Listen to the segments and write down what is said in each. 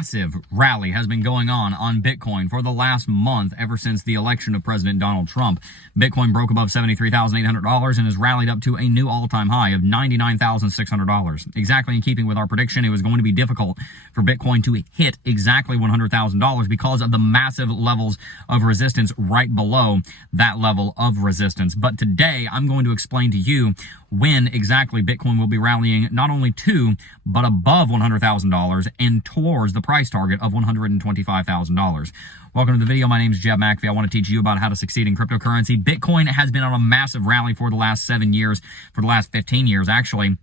massive rally has been going on Bitcoin for the last month, ever since the election of President Donald Trump. Bitcoin broke above $73,800 and has rallied up to a new all-time high of $99,600. Exactly in keeping with our prediction, it was going to be difficult for Bitcoin to hit exactly $100,000 because of the massive levels of resistance right below that level of resistance. But today, I'm going to explain to you when exactly Bitcoin will be rallying not only to, but above $100,000 and towards the price target of $125,000. Welcome to the video. My name is Jeb McAfee. I want to teach you about how to succeed in cryptocurrency. Bitcoin has been on a massive rally for the last 7 years, for the last 15 years, actually.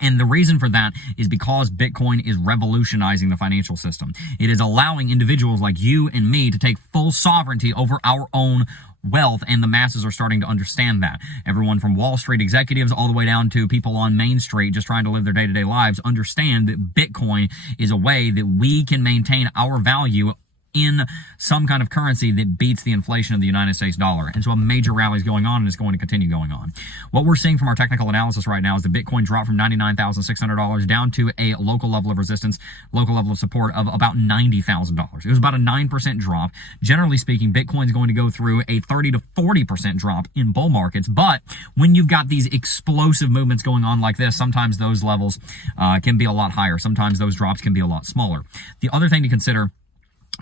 And the reason for that is because Bitcoin is revolutionizing the financial system. It is allowing individuals like you and me to take full sovereignty over our own wealth, and the masses are starting to understand that. Everyone from Wall Street executives all the way down to people on Main Street just trying to live their day-to-day lives understand that Bitcoin is a way that we can maintain our value in some kind of currency that beats the inflation of the United States dollar. And so a major rally is going on, and it's going to continue going on. What we're seeing from our technical analysis right now is the Bitcoin dropped from $99,600 down to a local level of resistance, local level of support of about $90,000. It was about a 9% drop. Generally speaking, Bitcoin is going to go through a 30 to 40% drop in bull markets. But when you've got these explosive movements going on like this, sometimes those levels can be a lot higher. Sometimes those drops can be a lot smaller. The other thing to consider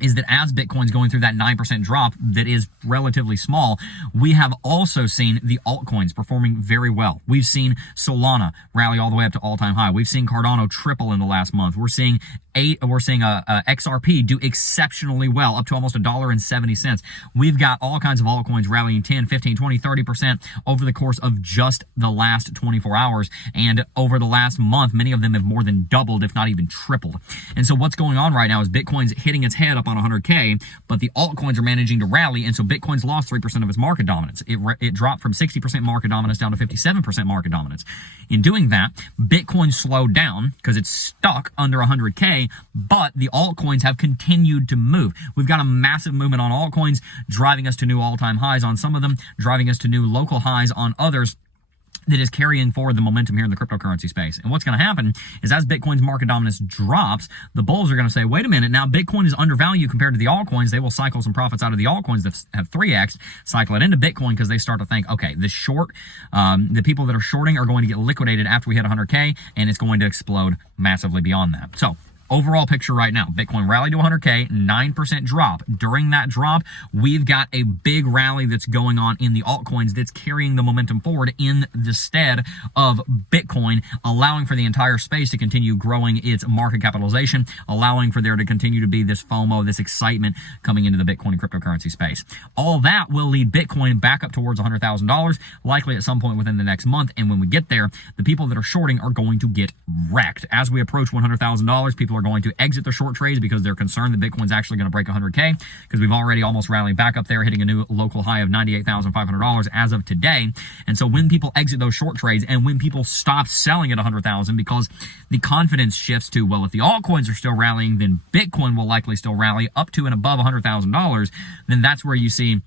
is that as Bitcoin's going through that 9% drop that is relatively small, we have also seen the altcoins performing very well. We've seen Solana rally all the way up to all-time high. We've seen Cardano triple in the last month. We're seeing XRP do exceptionally well, up to almost $1.70. We've got all kinds of altcoins rallying 10, 15, 20, 30% over the course of just the last 24 hours. And over the last month, many of them have more than doubled, if not even tripled. And so what's going on right now is Bitcoin's hitting its head up on 100K, but the altcoins are managing to rally, and so Bitcoin's lost 3% of its market dominance. It dropped from 60% market dominance down to 57% market dominance. In doing that, Bitcoin slowed down because it's stuck under 100K, but the altcoins have continued to move. We've got a massive movement on altcoins, driving us to new all-time highs on some of them, driving us to new local highs on others, that is carrying forward the momentum here in the cryptocurrency space. And what's going to happen is as Bitcoin's market dominance drops, the bulls are going to say, wait a minute, now Bitcoin is undervalued compared to the altcoins. They will cycle some profits out of the altcoins that have 3x, cycle it into Bitcoin because they start to think, okay, the people that are shorting are going to get liquidated after we hit 100K, and it's going to explode massively beyond that. So overall picture right now, Bitcoin rallied to 100K, 9% drop. During that drop, we've got a big rally that's going on in the altcoins that's carrying the momentum forward in the stead of Bitcoin, allowing for the entire space to continue growing its market capitalization, allowing for there to continue to be this FOMO, this excitement coming into the Bitcoin and cryptocurrency space. All that will lead Bitcoin back up towards $100,000, likely at some point within the next month. And when we get there, the people that are shorting are going to get wrecked. As we approach $100,000, people are going to exit their short trades because they're concerned that Bitcoin's actually going to break 100K, because we've already almost rallied back up there, hitting a new local high of $98,500 as of today. And so when people exit those short trades and when people stop selling at 100,000, because the confidence shifts to, well, if the altcoins are still rallying, then Bitcoin will likely still rally up to and above $100,000, then that's where you see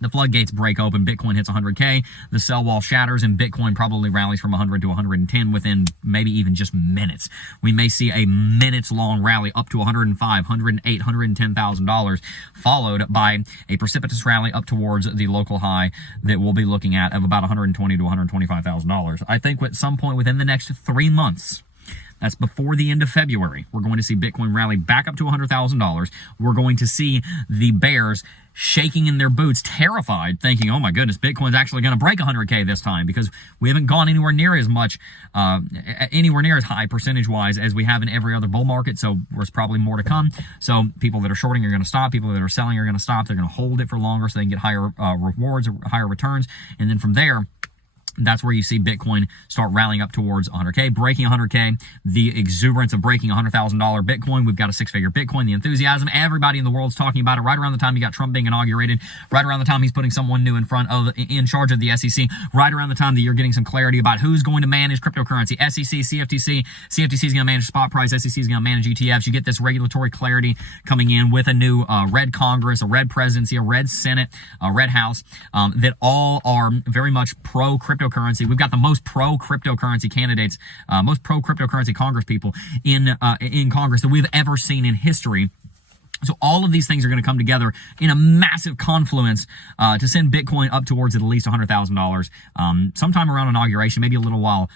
the floodgates break open, Bitcoin hits 100K, the sell wall shatters, and Bitcoin probably rallies from 100 to 110 within maybe even just minutes. We may see a minutes-long rally up to 105, 108, $110,000, followed by a precipitous rally up towards the local high that we'll be looking at of about 120 to $125,000. I think at some point within the next 3 months, that's before the end of February, we're going to see Bitcoin rally back up to $100,000. We're going to see the bears shaking in their boots, terrified, thinking, oh my goodness, Bitcoin's actually going to break 100K this time, because we haven't gone anywhere near as much, anywhere near as high percentage-wise as we have in every other bull market, so there's probably more to come. So people that are shorting are going to stop, people that are selling are going to stop, they're going to hold it for longer so they can get higher rewards, or higher returns, and then from there, that's where you see Bitcoin start rallying up towards 100K, breaking 100K, the exuberance of breaking $100,000 Bitcoin. We've got a six-figure Bitcoin, the enthusiasm. Everybody in the world's talking about it right around the time you got Trump being inaugurated, right around the time he's putting someone new in charge of the SEC, right around the time that you're getting some clarity about who's going to manage cryptocurrency. SEC, CFTC. CFTC is going to manage spot price. SEC is going to manage ETFs. You get this regulatory clarity coming in with a new red Congress, a red presidency, a red Senate, a red House, that all are very much pro-cryptocurrency cryptocurrency. We've got the most pro-cryptocurrency candidates, most pro-cryptocurrency Congress people in Congress that we've ever seen in history. So all of these things are going to come together in a massive confluence to send Bitcoin up towards at least $100,000 sometime around inauguration, maybe a little while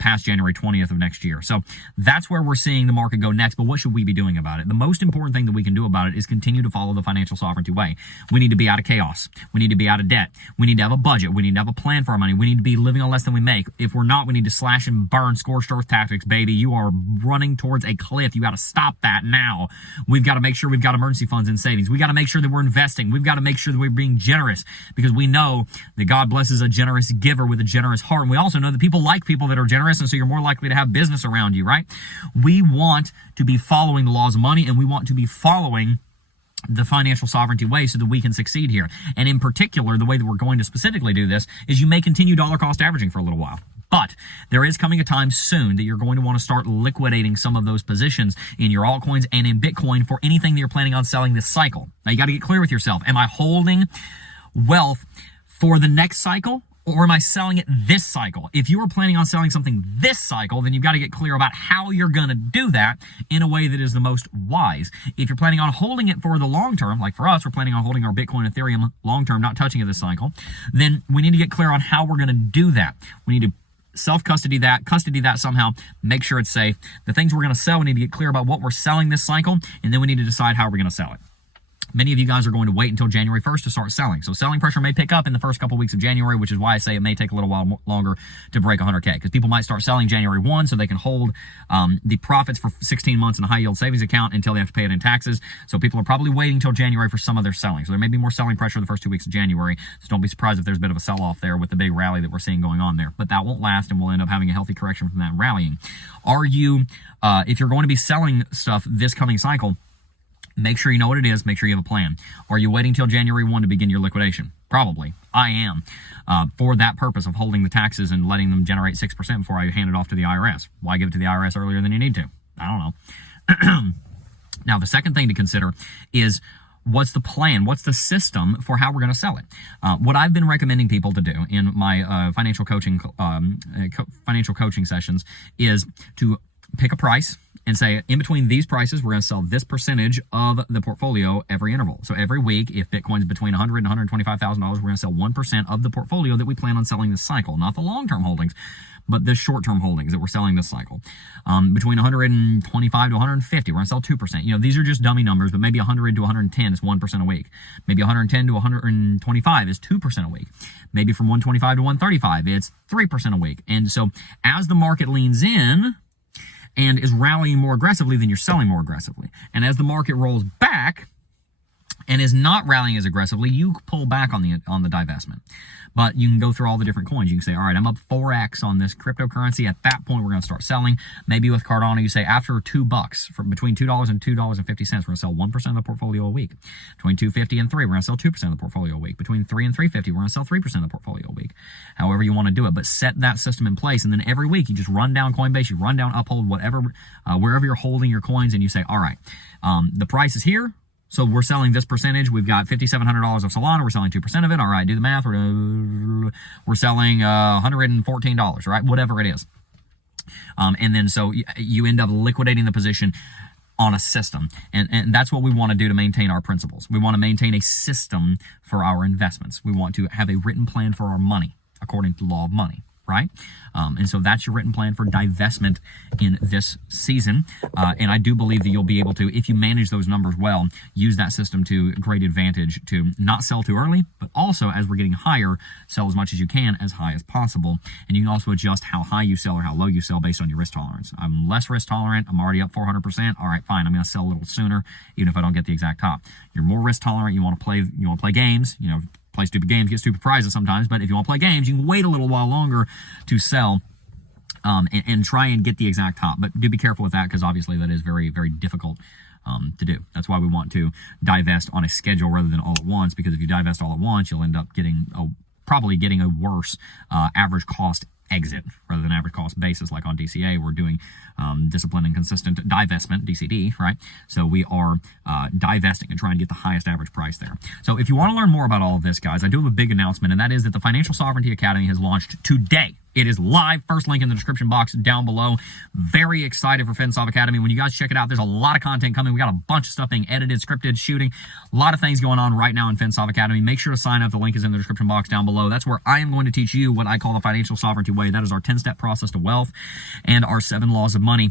past January 20th of next year. So that's where we're seeing the market go next. But what should we be doing about it? The most important thing that we can do about it is continue to follow the financial sovereignty way. We need to be out of chaos. We need to be out of debt. We need to have a budget. We need to have a plan for our money. We need to be living on less than we make. If we're not, we need to slash and burn, scorched earth tactics, baby. You are running towards a cliff. You got to stop that now. We've got to make sure we've got emergency funds and savings. We got to make sure that we're investing. We've got to make sure that we're being generous, because we know that God blesses a generous giver with a generous heart. And we also know that people like people that are generous, and so you're more likely to have business around you, right? We want to be following the laws of money, and we want to be following the financial sovereignty way so that we can succeed here. And in particular, the way that we're going to specifically do this is you may continue dollar cost averaging for a little while. But there is coming a time soon that you're going to want to start liquidating some of those positions in your altcoins and in Bitcoin for anything that you're planning on selling this cycle. Now, you got to get clear with yourself. Am I holding wealth for the next cycle, or am I selling it this cycle? If you are planning on selling something this cycle, then you've got to get clear about how you're going to do that in a way that is the most wise. If you're planning on holding it for the long term, like for us, we're planning on holding our Bitcoin, Ethereum long term, not touching it this cycle, then we need to get clear on how we're going to do that. We need to self-custody that somehow, make sure it's safe. The things we're going to sell, we need to get clear about what we're selling this cycle, and then we need to decide how we're going to sell it. Many of you guys are going to wait until January 1st to start selling. So selling pressure may pick up in the first couple weeks of January, which is why I say it may take a little while longer to break 100K, because people might start selling January 1 so they can hold the profits for 16 months in a high yield savings account until they have to pay it in taxes. So people are probably waiting until January for some of their selling. So there may be more selling pressure the first 2 weeks of January. So don't be surprised if there's a bit of a sell-off there with the big rally that we're seeing going on there. But that won't last, and we'll end up having a healthy correction from that rallying. Are you, if you're going to be selling stuff this coming cycle, make sure you know what it is. Make sure you have a plan. Or are you waiting till January 1 to begin your liquidation? Probably. I am. For that purpose of holding the taxes and letting them generate 6% before I hand it off to the IRS. Why give it to the IRS earlier than you need to? I don't know. Now, the second thing to consider is, what's the plan? What's the system for how we're going to sell it? What I've been recommending people to do in my financial coaching sessions is to pick a price and say, in between these prices, we're going to sell this percentage of the portfolio every interval. So every week, if Bitcoin's between $100,000 and $125,000, we're going to sell 1% of the portfolio that we plan on selling this cycle. Not the long-term holdings, but the short-term holdings that we're selling this cycle. Between 125 to 150, we're going to sell 2%. You know, these are just dummy numbers, but maybe 100 to 110 is 1% a week. Maybe 110 to 125 is 2% a week. Maybe from 125 to 135, it's 3% a week. And so as the market leans in and is rallying more aggressively, then you're selling more aggressively. And as the market rolls back and is not rallying as aggressively, you pull back on the divestment. But you can go through all the different coins. You can say, all right, I'm up 4x on this cryptocurrency. At that point, we're going to start selling. Maybe with Cardano, you say after $2, from between $2 and $2.50, we're going to sell 1% of the portfolio a week. Between $2.50 and $3, we're going to sell 2% of the portfolio a week. Between $3 and $3.50, we're going to sell 3% of the portfolio a week. However you want to do it, but set that system in place, and then every week you just run down Coinbase, you run down Uphold, whatever, wherever you're holding your coins, and you say, all right, the price is here. So we're selling this percentage. We've got $5,700 of Solana. We're selling 2% of it. All right, do the math. We're selling $114, right? Whatever it is. And then so you end up liquidating the position on a system. And that's what we want to do to maintain our principles. We want to maintain a system for our investments. We want to have a written plan for our money according to the law of money. Right? And so that's your written plan for divestment in this season. And I do believe that you'll be able to, if you manage those numbers well, use that system to great advantage to not sell too early, but also as we're getting higher, sell as much as you can, as high as possible. And you can also adjust how high you sell or how low you sell based on your risk tolerance. I'm less risk tolerant. I'm already up 400%. All right, fine. I'm going to sell a little sooner, even if I don't get the exact top. You're more risk tolerant. You want to play games, play stupid games, get stupid prizes sometimes, but if you want to play games, you can wait a little while longer to sell and try and get the exact top. But do be careful with that, because obviously that is very, very difficult to do. That's why we want to divest on a schedule rather than all at once, because if you divest all at once, you'll end up probably getting a worse average cost exit rather than average cost basis like on DCA. We're doing disciplined and consistent divestment, DCD, right? So we are divesting and trying to get the highest average price there. So if you want to learn more about all of this, guys, I do have a big announcement, and that is that the Financial Sovereignty Academy has launched today. It is live. First link in the description box down below. Very excited for FinSov Academy. When you guys check it out, there's a lot of content coming. We got a bunch of stuff being edited, scripted, shooting. A lot of things going on right now in FinSov Academy. Make sure to sign up. The link is in the description box down below. That's where I am going to teach you what I call the financial sovereignty way. That is our 10-step process to wealth and our 7 laws of money.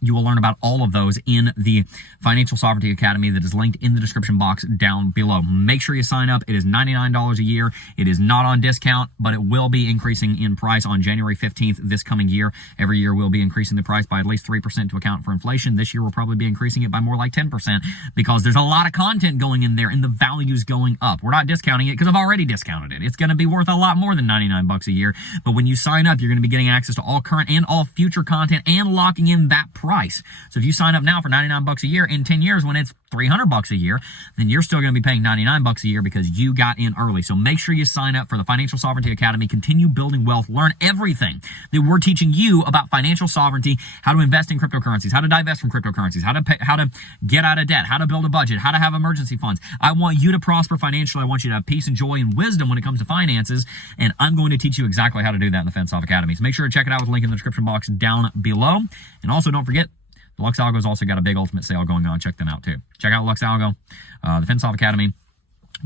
You will learn about all of those in the Financial Sovereignty Academy that is linked in the description box down below. Make sure you sign up. It is $99 a year. It is not on discount, but it will be increasing in price on January 15th this coming year. Every year we'll be increasing the price by at least 3% to account for inflation. This year we'll probably be increasing it by more like 10% because there's a lot of content going in there and the value's going up. We're not discounting it because I've already discounted it. It's going to be worth a lot more than 99 bucks a year. But when you sign up, you're going to be getting access to all current and all future content and locking in that price. So if you sign up now for 99 bucks a year, in 10 years when it's 300 bucks a year, then you're still going to be paying 99 bucks a year because you got in early. So make sure you sign up for the Financial Sovereignty Academy. Continue building wealth. Learn everything that we're teaching you about financial sovereignty, how to invest in cryptocurrencies, how to divest from cryptocurrencies, how to get out of debt, how to build a budget, how to have emergency funds. I want you to prosper financially. I want you to have peace and joy and wisdom when it comes to finances, and I'm going to teach you exactly how to do that in the FinSov Academy. So make sure to check it out with the link in the description box down below. And also don't forget, the Lux Algo's also got a big ultimate sale going on. Check them out too. Check out Lux Algo, the FinSov Academy.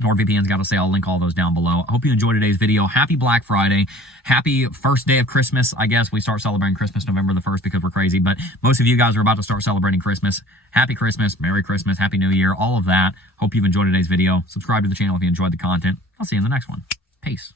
NordVPN's got a sale. I'll link all those down below. I hope you enjoyed today's video. Happy Black Friday. Happy first day of Christmas. I guess we start celebrating Christmas November the 1st because we're crazy, but most of you guys are about to start celebrating Christmas. Happy Christmas, Merry Christmas, Happy New Year, all of that. Hope you've enjoyed today's video. Subscribe to the channel if you enjoyed the content. I'll see you in the next one. Peace.